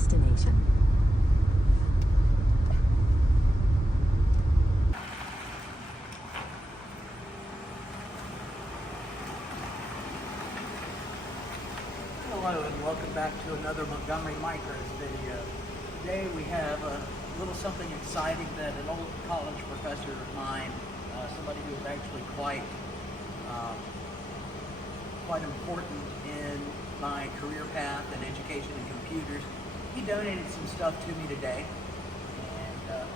destination. Hello and welcome back to another Montgomery Micros video. Today we have a little something exciting that an old college professor of mine, somebody who was actually quite important in my career path and education in computers, he donated some stuff to me today. And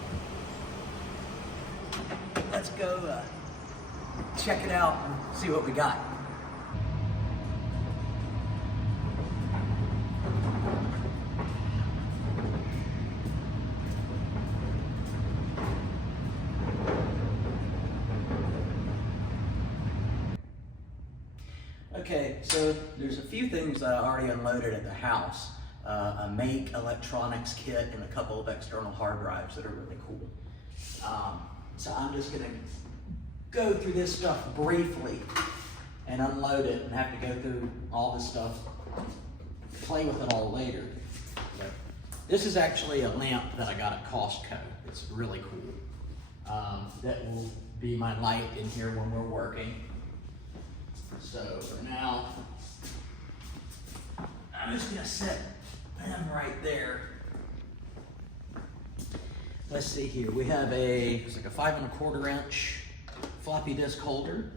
let's go check it out and see what we got. Okay, so there's a few things that I already unloaded at the house. A Make electronics kit and a couple of external hard drives that are really cool. So I'm just gonna go through this stuff briefly and unload it and have to go through all this stuff, play with it all later. But this is actually a lamp that I got at Costco. It's really cool. That will be my light in here when we're working. So for now, I'm just gonna set them right there. Let's see here. We have it's like a 5 1/4 inch floppy disk holder,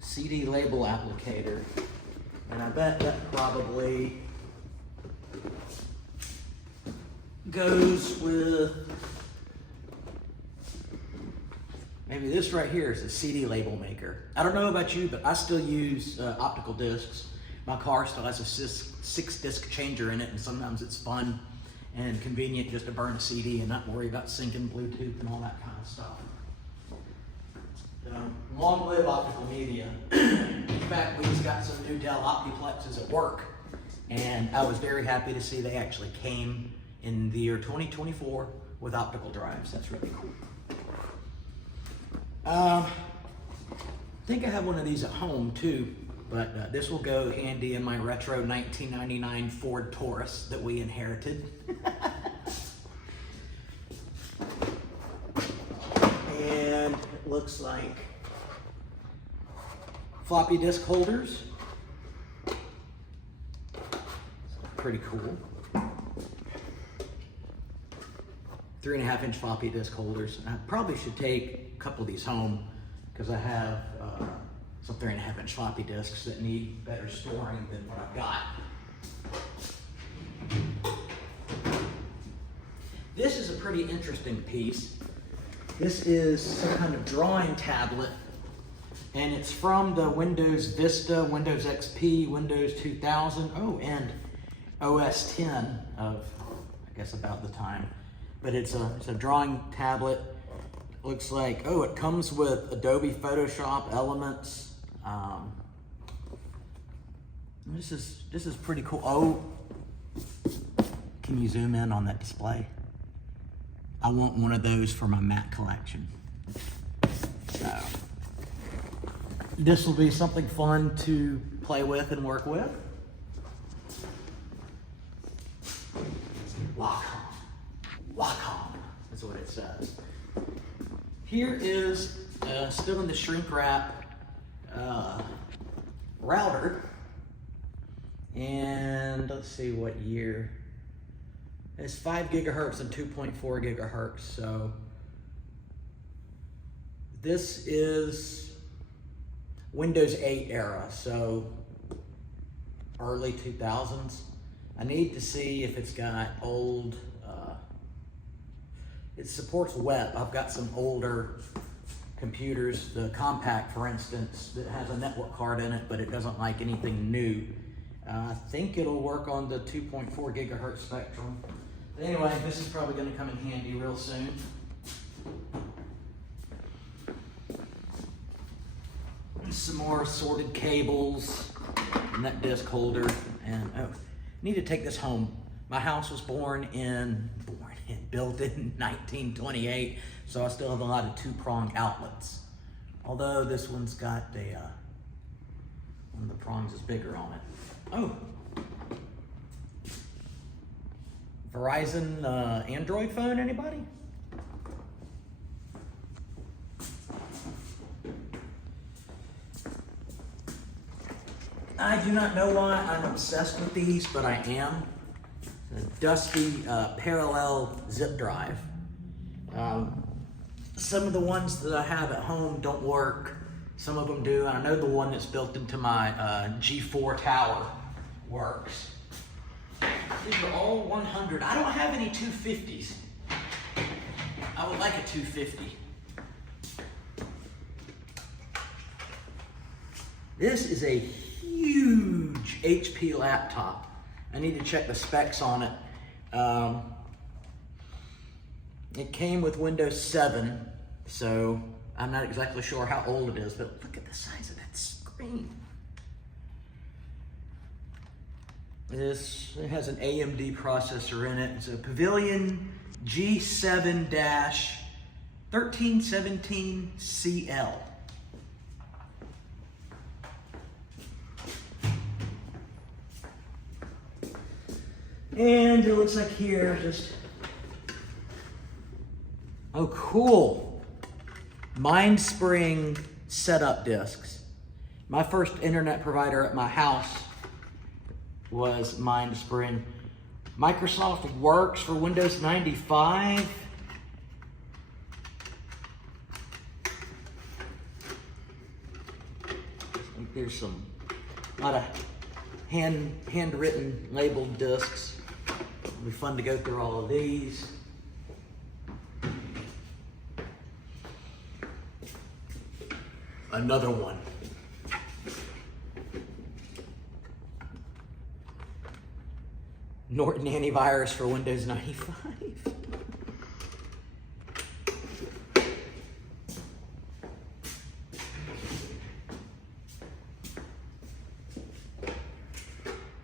CD label applicator, and I bet that probably goes with. Maybe this right here is a CD label maker. I don't know about you, but I still use optical discs. My car still has a 6-disc changer in it, and sometimes it's fun and convenient just to burn a CD and not worry about syncing Bluetooth and all that kind of stuff. Long live optical media. In fact, we just got some new Dell Optiplexes at work, and I was very happy to see they actually came in the year 2024 with optical drives. That's really cool. I think I have one of these at home too, but this will go handy in my retro 1999 Ford Taurus that we inherited. And it looks like floppy disk holders. Pretty cool. 3 1/2 inch floppy disk holders. I probably should take a couple of these home because I have some 3 1/2 inch floppy disks that need better storing than what I've got. This is a pretty interesting piece. This is some kind of drawing tablet, and it's from the Windows Vista, Windows XP, Windows 2000, and OS 10 of, I guess, about the time. But it's a drawing tablet. It looks like, it comes with Adobe Photoshop Elements. This is pretty cool. Oh, can you zoom in on that display? I want one of those for my Mac collection. So this will be something fun to play with and work with. Wacom is what it says. Here is still in the shrink wrap router, and let's see what year. It's 5 gigahertz and 2.4 gigahertz. So this is Windows 8 era, so early 2000s. I need to see if it's got old. It supports web. I've got some older computers, the Compact, for instance, that has a network card in it, but it doesn't like anything new. I think it'll work on the 2.4 gigahertz spectrum. But anyway, this is probably going to come in handy real soon. Some more sorted cables and that disc holder. And need to take this home. My house was built in 1928, so I still have a lot of 2-prong outlets. Although this one's got a One of the prongs is bigger on it. Oh. Verizon Android phone, anybody? I do not know why I'm obsessed with these, but I am. It's a dusty parallel zip drive. Some of the ones that I have at home don't work. Some of them do. I know the one that's built into my G4 tower works. These are all 100. I don't have any 250s. I would like a 250. This is a huge HP laptop. I need to check the specs on it. It came with Windows 7, so I'm not exactly sure how old it is, but look at the size of that screen. It has an AMD processor in it. It's a Pavilion G7-1317CL. And it looks like here, just, oh cool, MindSpring setup disks. My first internet provider at my house was MindSpring. Microsoft Works for Windows 95. I think there's a lot of handwritten labeled disks. It'll be fun to go through all of these. Another one. Norton antivirus for Windows 95.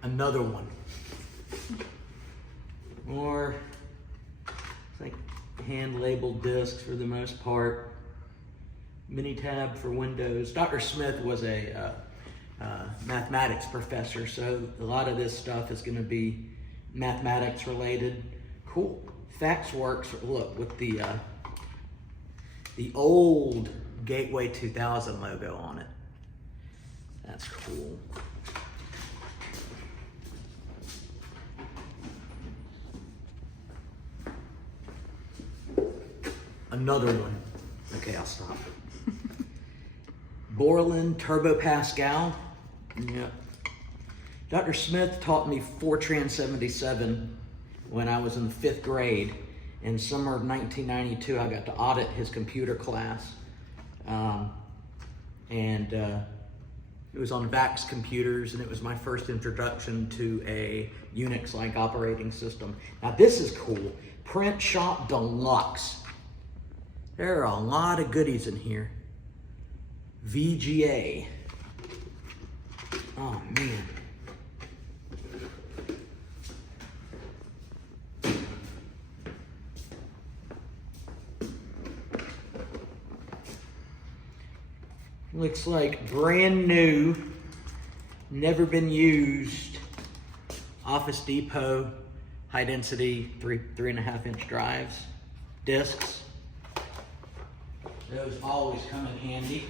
Another one. More, it's like hand-labeled discs for the most part. Mini-tab for Windows. Dr. Smith was a mathematics professor, so a lot of this stuff is going to be mathematics related. Cool. FaxWorks, look, with the old Gateway 2000 logo on it. That's cool. Another one. Okay, I'll stop. Borland Turbo Pascal. Yep. Dr. Smith taught me Fortran 77 when I was in the 5th grade. In summer of 1992, I got to audit his computer class. It was on VAX computers, and it was my first introduction to a Unix-like operating system. Now this is cool. Print Shop Deluxe. There are a lot of goodies in here. VGA. Oh man. Looks like brand new, never been used Office Depot high density 3.5 inch drives, discs. Those always come in handy.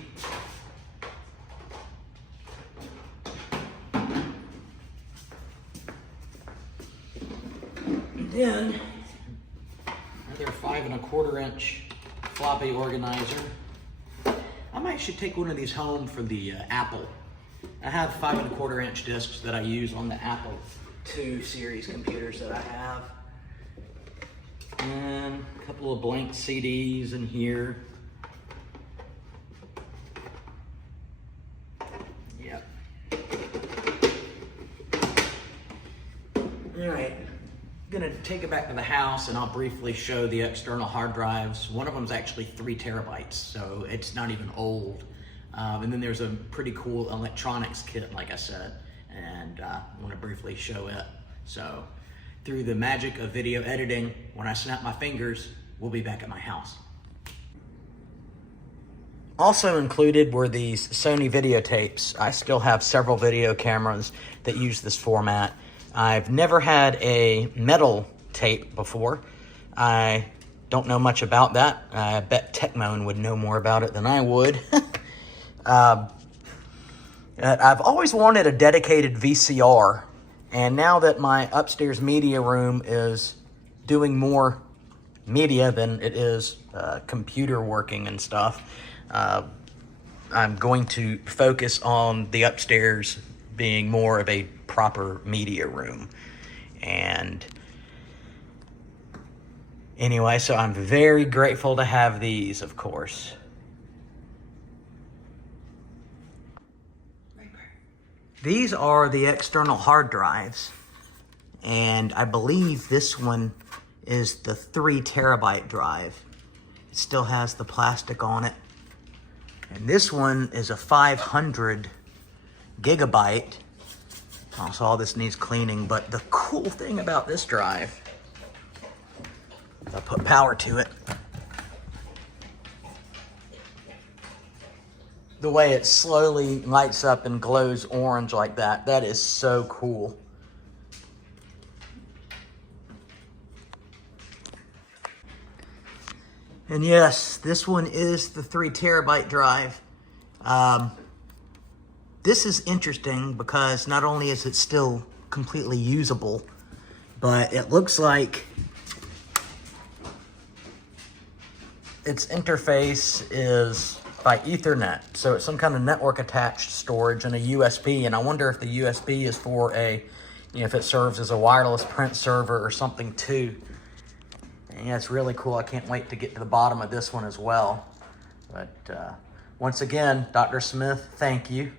And then another 5.25 inch floppy organizer. I might should take one of these home for the Apple. I have 5.25 inch discs that I use on the Apple II series computers that I have. And a couple of blank CDs in here. Yep. All right. I'm gonna take it back to the house and I'll briefly show the external hard drives. One of them is actually 3 terabytes, so it's not even old. And then there's a pretty cool electronics kit, like I said, and I want to briefly show it. So through the magic of video editing, when I snap my fingers, we'll be back at my house. Also included were these Sony videotapes. I still have several video cameras that use this format. I've never had a metal tape before. I don't know much about that. I bet Techmoan would know more about it than I would. I've always wanted a dedicated VCR, and now that my upstairs media room is doing more media than it is computer working and stuff, I'm going to focus on the upstairs being more of a proper media room. And anyway, so I'm very grateful to have these, of course. These are the external hard drives, and I believe this one is the 3 terabyte drive. It still has the plastic on it. And this one is a 500 gigabyte. Also, all this needs cleaning, but the cool thing about this drive, I'll put power to it, the way it slowly lights up and glows orange like that, that is so cool. And yes, this one is the 3 terabyte drive. This is interesting because not only is it still completely usable, but it looks like its interface is by Ethernet. So it's some kind of network attached storage and a USB. And I wonder if the USB is for a, if it serves as a wireless print server or something too. And yeah, it's really cool. I can't wait to get to the bottom of this one as well. But once again, Dr. Smith, thank you.